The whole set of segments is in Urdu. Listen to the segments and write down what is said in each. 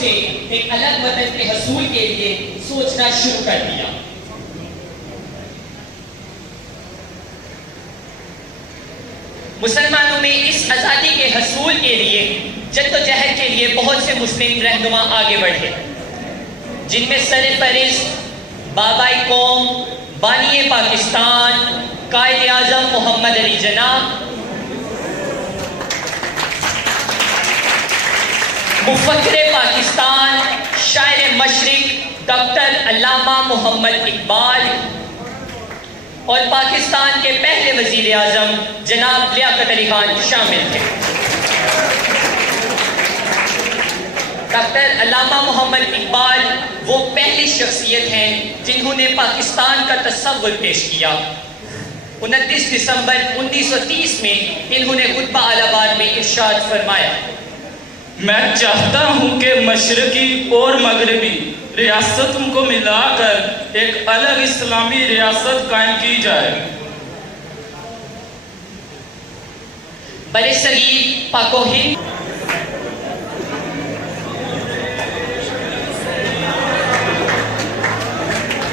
سے ایک الگ وطن کے حصول کے لیے سوچنا شروع کر دیا۔ مسلمانوں میں اس آزادی کے حصول کے لیے جدوجہد کے لیے بہت سے مسلم رہنما آگے بڑھے، جن میں سر فہرست بابائے قوم، بانی پاکستان، قائد اعظم محمد علی جناح، مفکر پاکستان، شاعر مشرق ڈاکٹر علامہ محمد اقبال اور پاکستان کے پہلے وزیر اعظم جناب لیاقت علی خان شامل تھے۔ ڈاکٹر علامہ محمد اقبال وہ پہلی شخصیت ہیں جنہوں نے پاکستان کا تصور پیش کیا۔ 29 دسمبر 1930 میں انہوں نے خطبہ الہ آباد میں ارشاد فرمایا، میں چاہتا ہوں کہ مشرقی اور مغربی ریاستوں کو ملا کر ایک الگ اسلامی ریاست قائم کی جائے۔ برصغیر پاک و ہند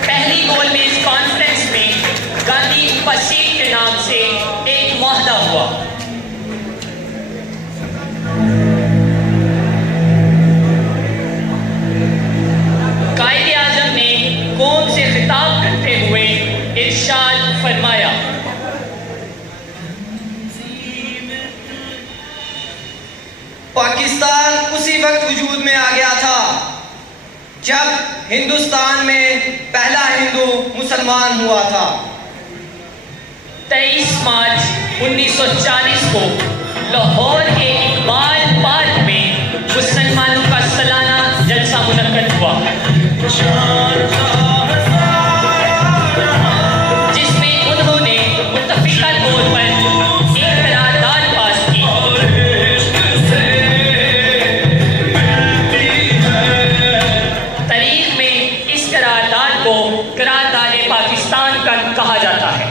پہلی گول میز کانفرنس میں گاندھی پسیٹ کے نام سے ایک معاہدہ ہوا۔ قائد اعظم نے قوم سے خطاب کرتے ہوئے ارشاد فرمایا، پاکستان اسی وقت وجود میں آ گیا تھا جب ہندوستان میں پہلا ہندو مسلمان ہوا تھا۔ 23 مارچ 1940 کو لاہور کے اقبال پارک میں مسلمانوں کا سالانہ جلسہ منعقد ہوا، جس میں انہوں نے متفقہ طور پر ایک قرارداد پاس کی۔ تاریخ میں اس قرارداد کو قرارداد پاکستان کا کہا جاتا ہے۔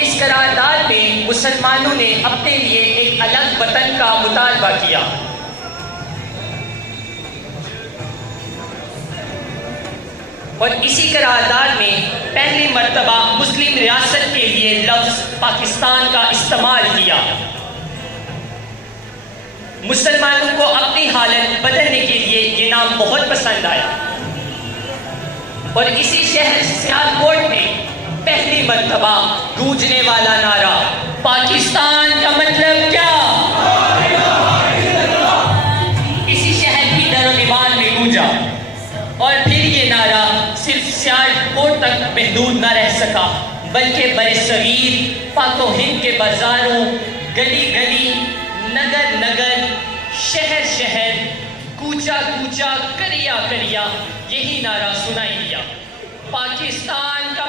اس قرارداد میں مسلمانوں نے اپنے لیے ایک الگ وطن کا مطالبہ کیا۔ اور اسی قرارداد میں پہلی مرتبہ مسلم ریاست کے لیے لفظ پاکستان کا استعمال کیا۔ مسلمانوں کو اپنی حالت بدلنے کے لیے یہ نام بہت پسند آیا، اور اسی شہر سیالکوٹ میں پہلی مرتبہ گونجنے والا نعرہ پاکستان کا مطلب کیا، اسی شہر کی در و دیوار میں گونجا، اور پھر یہ نعرہ صرف سیالکوٹ تک محدود نہ رہ سکا، بلکہ برصغیر پاک و ہند کے بازاروں، گلی گلی، نگر نگر، شہر شہر، کوچا کوچا، کریا کریا یہی نعرہ سنائی دیا، پاکستان کا